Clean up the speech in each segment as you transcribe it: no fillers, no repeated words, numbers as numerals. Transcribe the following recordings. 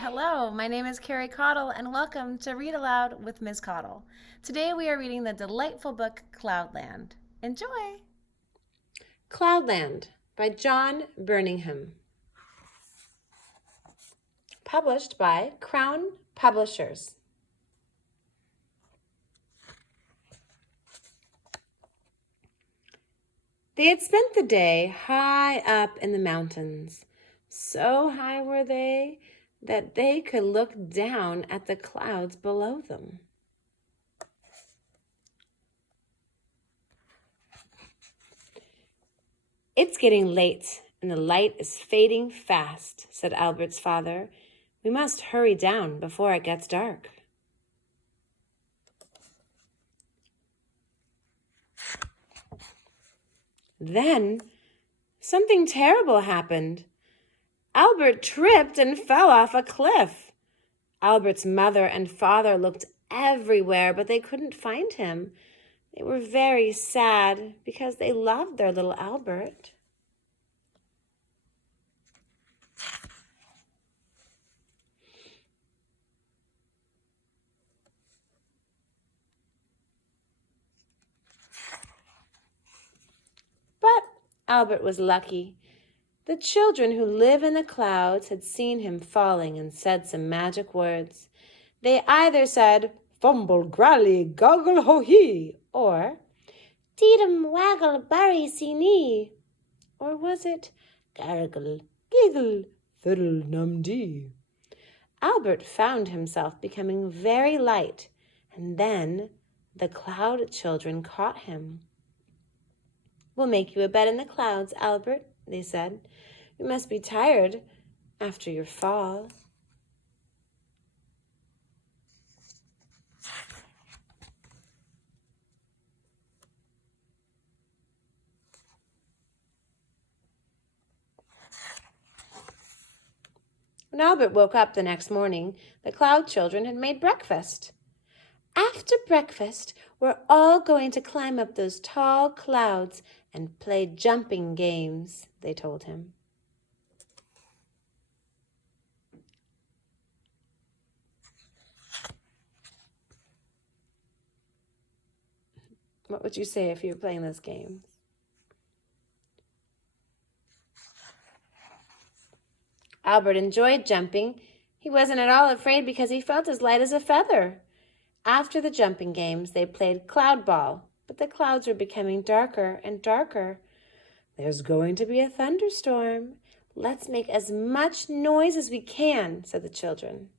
Hello, my name is Carrie Caudle, and welcome to Read Aloud with Ms. Caudle. Today we are reading the delightful book Cloudland. Enjoy! Cloudland by John Burningham. Published by Crown Publishers. They had spent the day high up in the mountains. So high were they that they could look down at the clouds below them. "It's getting late, and the light is fading fast," said Albert's father. "We must hurry down before it gets dark." Then something terrible happened. Albert tripped and fell off a cliff. Albert's mother and father looked everywhere, but they couldn't find him. They were very sad because they loved their little Albert. But Albert was lucky. The children who live in the clouds had seen him falling and said some magic words. They either said, "Fumble, grally, goggle, ho-hee," or "Deedum, waggle, burry, see nee," or was it gargle, giggle, fiddle, num dee? Albert found himself becoming very light, and then the cloud children caught him. "We'll make you a bed in the clouds, Albert," they said. "You must be tired after your fall." When Albert woke up the next morning, the cloud children had made breakfast. "After breakfast, we're all going to climb up those tall clouds and play jumping games," they told him. What would you say if you were playing those games? Albert enjoyed jumping. He wasn't at all afraid because he felt as light as a feather. After the jumping games, they played cloud ball, but the clouds were becoming darker and darker. "There's going to be a thunderstorm. Let's make as much noise as we can," said the children.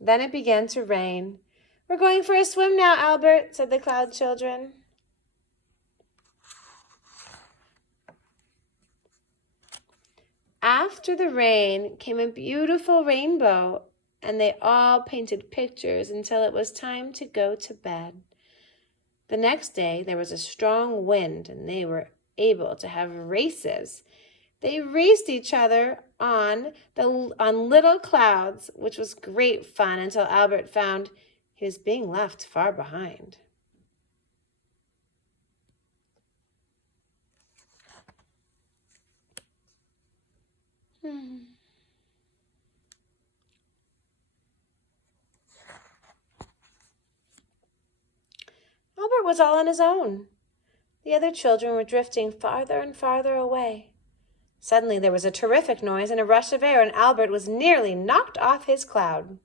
Then it began to rain. "We're going for a swim now, Albert," said the cloud children. After the rain came a beautiful rainbow, and they all painted pictures until it was time to go to bed. The next day there was a strong wind, and they were able to have races. They raced each other on little clouds, which was great fun until Albert found he was being left far behind. Albert was all on his own. The other children were drifting farther and farther away. Suddenly there was a terrific noise and a rush of air, and Albert was nearly knocked off his cloud.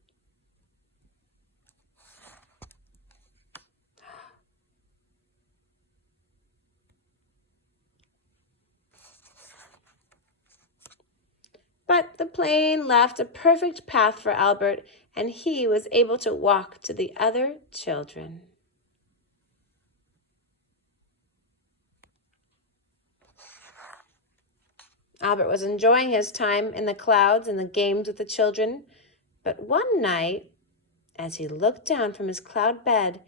But the plane left a perfect path for Albert, and he was able to walk to the other children. Albert was enjoying his time in the clouds and the games with the children, but one night, as he looked down from his cloud bed,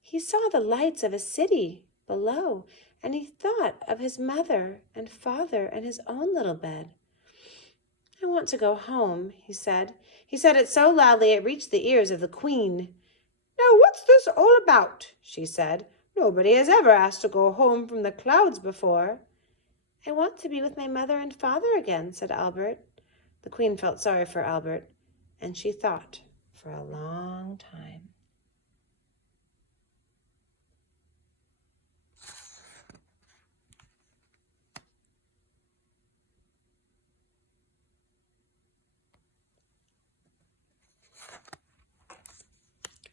he saw the lights of a city below, and he thought of his mother and father and his own little bed. "I want to go home," he said. He said it so loudly it reached the ears of the Queen. Now, what's this all about? She said. Nobody has ever asked to go home from the clouds before. I want to be with my mother and father again, said Albert. The Queen felt sorry for Albert, and she thought for a long time.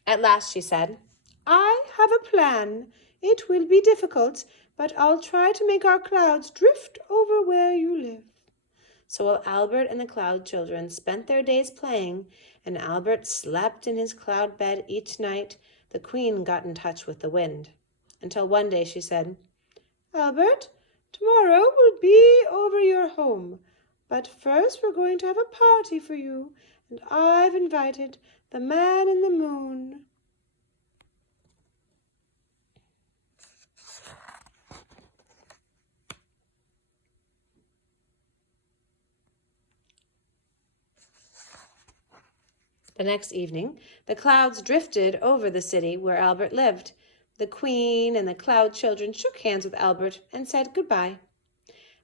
At last she said, I have a plan. It will be difficult, but I'll try to make our clouds drift over where you live. So while Albert and the cloud children spent their days playing, and Albert slept in his cloud bed each night, the Queen got in touch with the wind. Until one day she said, Albert, tomorrow will be over your home, but first we're going to have a party for you, and I've invited the man in the moon. The next evening, the clouds drifted over the city where Albert lived. The Queen and the cloud children shook hands with Albert and said goodbye.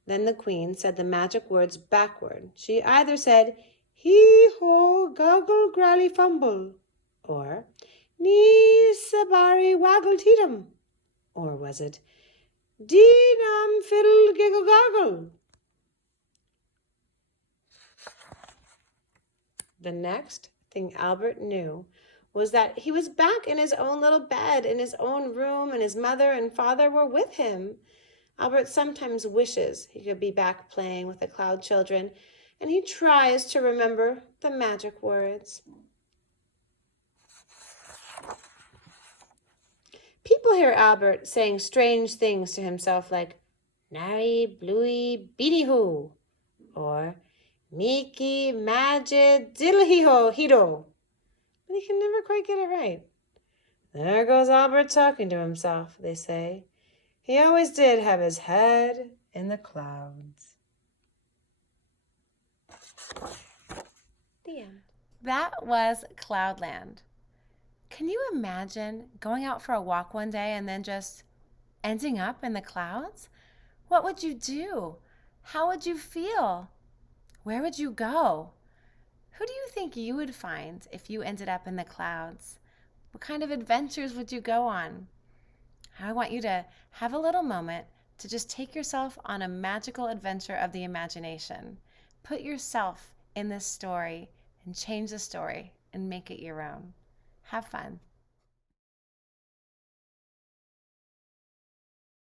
Then the Queen said the magic words backward. She either said, Hee-ho, goggle, grally, fumble, or Nee-sabari, waggle, teetum, or was it Dee-num, fiddle, giggle, goggle? The next thing Albert knew was that he was back in his own little bed, in his own room, and his mother and father were with him. Albert sometimes wishes he could be back playing with the cloud children, and he tries to remember the magic words. People hear Albert saying strange things to himself like, Nary, bluey, beady-hoo, or Miki, Majid, diddle-hee-ho, he-do. But he can never quite get it right. There goes Albert talking to himself, they say. He always did have his head in the clouds. The end. That was Cloudland. Can you imagine going out for a walk one day and then just ending up in the clouds? What would you do? How would you feel? Where would you go? Who do you think you would find if you ended up in the clouds? What kind of adventures would you go on? I want you to have a little moment to just take yourself on a magical adventure of the imagination. Put yourself in this story and change the story and make it your own. Have fun.